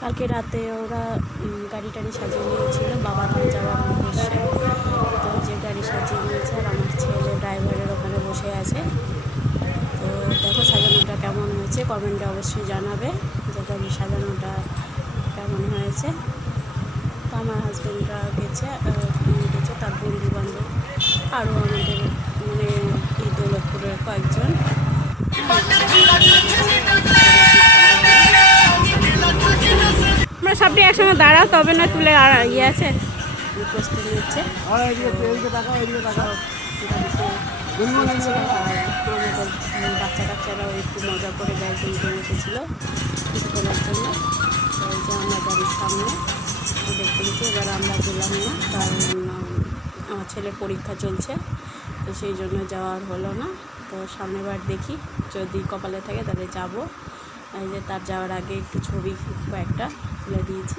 কালকে রাতে ওরা গাড়ি টাড়ি সাজিয়ে নিয়েছিল বাবাধাম যাওয়ার উদ্দেশ্যে। তো যে গাড়ি সাজিয়ে নিয়েছে আর আমার ছেলে ড্রাইভারের ওখানে বসে আছে। তো দেখো সাজানোটা কেমন হয়েছে, কমেন্টে অবশ্যই জানাবে যে গাড়ি সাজানোটা কেমন হয়েছে। তো আমার হাজব্যান্ডরা গেছে তার বন্ধু বান্ধব আরও আমাদের মানে এই দৌলতপুরের কয়েকজন। আমরা সবটি একসঙ্গে দাঁড়াও, তবে না তুলে আর ইয়ে আছে প্রস্তুতি নিচ্ছে। আমাদের বাচ্চা কাচ্চারাও একটু মজা করে ব্যাগ কিনতে এসেছিল কিছুক্ষণের জন্য। যে আমরা গাড়ির সামনে দেখতে গেছি, এবার আমরা গেলাম না, কারণ আমার ছেলের পরীক্ষা চলছে, তো সেই জন্য যাওয়ার হলো না। তো সামনের বার দেখি যদি কপালে থাকে তাহলে যাবো। এই যে তার যাওয়ার আগে একটু ছবি কয়েকটা তুলে দিয়েছি।